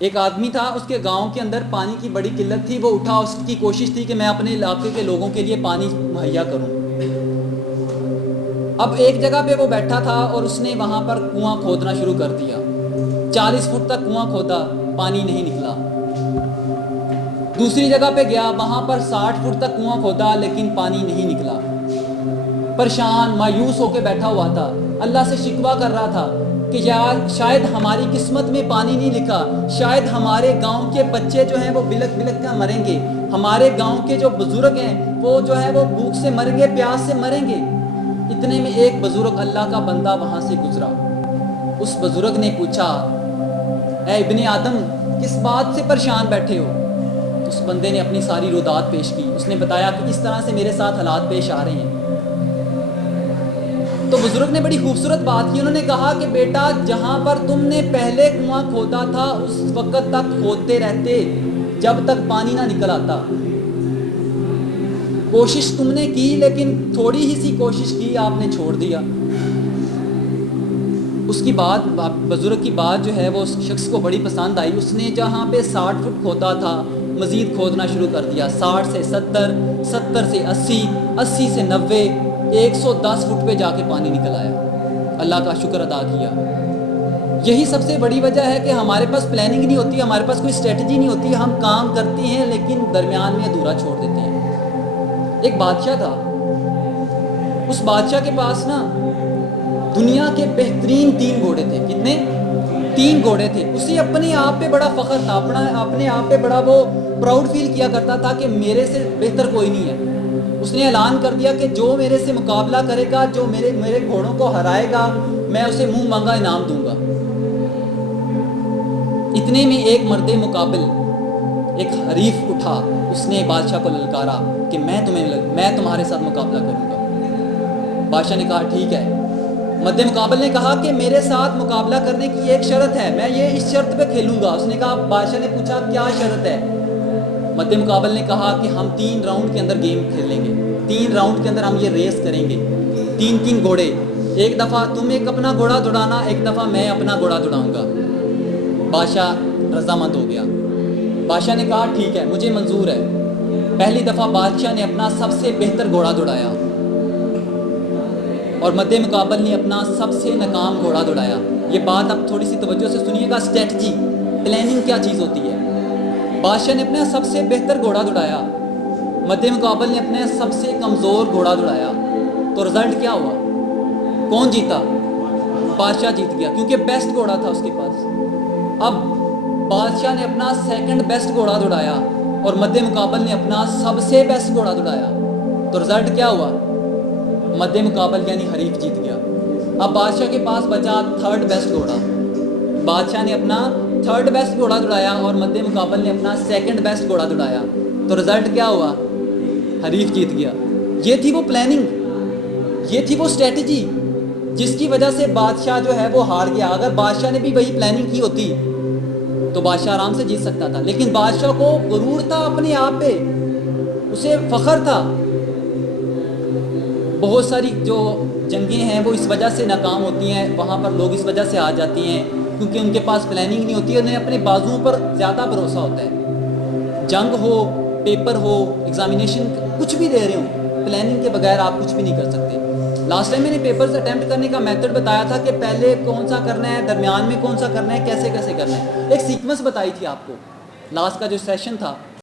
ایک آدمی تھا، اس کے گاؤں کے اندر پانی کی بڑی قلت تھی، وہ اٹھا، اس کی کوشش تھی کہ میں اپنے علاقے کے لوگوں کے لیے پانی مہیا کروں۔ اب ایک جگہ پہ وہ بیٹھا تھا اور اس نے وہاں پر کنواں کھودنا شروع کر دیا۔ 40 فٹ تک کنواں کھودا، پانی نہیں نکلا۔ دوسری جگہ پہ گیا، وہاں پر 60 فٹ تک کنواں کھودا لیکن پانی نہیں نکلا۔ پریشان مایوس ہو کے بیٹھا ہوا تھا، اللہ سے شکوہ کر رہا تھا کہ یار شاید ہماری قسمت میں پانی نہیں لکھا، شاید ہمارے گاؤں کے بچے جو ہیں وہ بلک بلک کر مریں گے، ہمارے گاؤں کے جو بزرگ ہیں وہ جو ہے وہ بھوک سے مریں گے، پیاس سے مریں گے۔ اتنے میں ایک بزرگ اللہ کا بندہ وہاں سے گزرا۔ اس بزرگ نے پوچھا، اے ابن آدم، کس بات سے پریشان بیٹھے ہو؟ اس بندے نے اپنی ساری رودات پیش کی، اس نے بتایا کہ اس طرح سے میرے ساتھ حالات پیش آ رہے ہیں۔ تو بزرگ نے بڑی خوبصورت بات کی، انہوں نے کہا کہ بیٹا جہاں پر تم نے پہلے کنواں کھودا تھا اس وقت تک کھودتے رہتے جب تک پانی نہ نکل آتا۔ کوشش تم نے کی لیکن تھوڑی ہی سی کوشش کی، آپ نے چھوڑ دیا۔ اس کی بات، بزرگ کی بات جو ہے وہ اس شخص کو بڑی پسند آئی۔ اس نے جہاں پہ 60 فٹ کھودا تھا مزید کھودنا شروع کر دیا، 60 سے 70، 70 سے 80، 80 سے 90، 110 فٹ پہ جا کے پانی نکل آیا۔ اللہ کا شکر ادا کیا۔ یہی سب سے بڑی وجہ ہے کہ ہمارے پاس پلاننگ نہیں ہوتی، ہمارے پاس کوئی اسٹریٹجی نہیں ہوتی، ہم کام کرتے ہیں لیکن درمیان میں ادھورا چھوڑ دیتے ہیں۔ ایک بادشاہ تھا، اس بادشاہ کے پاس نا دنیا کے بہترین 3 گھوڑے تھے۔ کتنے؟ 3 گھوڑے تھے۔ اسے اپنے آپ پہ بڑا فخر تھا، اپنے آپ پہ بڑا وہ پراؤڈ فیل کیا کرتا تھا کہ میرے سے بہتر کوئی نہیں ہے۔ اس نے اعلان کر دیا کہ جو میرے سے مقابلہ کرے گا، جو میرے گھوڑوں کو ہرائے گا، میں اسے منہ مانگا انعام دوں گا۔ اتنے میں ایک مرد مقابل، ایک حریف اٹھا، اس نے بادشاہ کو للکارا کہ میں تمہارے ساتھ مقابلہ کروں گا۔ بادشاہ نے کہا ٹھیک ہے۔ مد مقابل نے کہا کہ میرے ساتھ مقابلہ کرنے کی ایک شرط ہے، میں یہ اس شرط پہ کھیلوں گا۔ اس نے کہا، بادشاہ نے پوچھا کیا شرط ہے؟ مد مقابل نے کہا کہ ہم 3 راؤنڈ کے اندر گیم کھیلیں گے، 3 راؤنڈ کے اندر ہم یہ ریس کریں گے، 3 گھوڑے، ایک دفعہ تم ایک اپنا گھوڑا دوڑانا، ایک دفعہ میں اپنا گھوڑا دوڑاؤں گا۔ بادشاہ رضامند ہو گیا۔ بادشاہ نے کہا ٹھیک ہے، مجھے منظور ہے۔ پہلی دفعہ بادشاہ نے اپنا سب سے بہتر گھوڑا دوڑایا اور مد مقابل نے اپنا سب سے ناکام گھوڑا دوڑایا۔ یہ بات اب تھوڑی سی توجہ سے سنیے گا، اسٹریٹجی، پلاننگ کیا چیز ہوتی ہے۔ بادشاہ نے اپنا سب سے بہتر گھوڑا دوڑایا، مد مقابل نے اپنے سب سے کمزور گھوڑا دوڑایا۔ تو رزلٹ کیا ہوا؟ کون جیتا؟ بادشاہ جیت گیا، کیونکہ بیسٹ گھوڑا تھا اس کے پاس۔ اب بادشاہ نے اپنا سیکنڈ بیسٹ گھوڑا دوڑایا اور مد مقابل نے اپنا سب سے بیسٹ گھوڑا دوڑایا۔ تو رزلٹ کیا ہوا؟ مد مقابل یعنی حریف جیت گیا۔ اب بادشاہ کے پاس بچا تھرڈ بیسٹ گھوڑا۔ بادشاہ نے اپنا تھرڈ بیسٹ گھوڑا دوڑایا اور مد مقابل نے اپنا سیکنڈ بیسٹ گھوڑا دوڑایا۔ تو رزلٹ کیا ہوا؟ حریف جیت گیا۔ یہ تھی وہ پلاننگ، یہ تھی وہ اسٹریٹجی جس کی وجہ سے بادشاہ جو ہے وہ ہار گیا۔ اگر بادشاہ نے بھی وہی پلاننگ کی ہوتی تو بادشاہ آرام سے جیت سکتا تھا، لیکن بادشاہ کو غرور تھا اپنے آپ پہ، اسے فخر تھا۔ بہت ساری جو جنگیں ہیں وہ اس وجہ سے ناکام ہوتی ہیں، وہاں پر لوگ اس وجہ سے آ جاتی ہیں کیونکہ ان کے پاس پلاننگ نہیں ہوتی، انہیں اپنے بازوؤں پر زیادہ بھروسہ ہوتا ہے۔ جنگ ہو، پیپر ہو، ایگزامینیشن، کچھ بھی دے رہے ہوں، پلاننگ کے بغیر آپ کچھ بھی نہیں کر سکتے۔ لاسٹ ٹائم میں نے پیپرز اٹیمپٹ کرنے کا میتھڈ بتایا تھا کہ پہلے کون سا کرنا ہے، درمیان میں کون سا کرنا ہے، کیسے کرنا ہے، ایک سیکوینس بتائی تھی آپ کو۔ لاسٹ کا جو سیشن تھا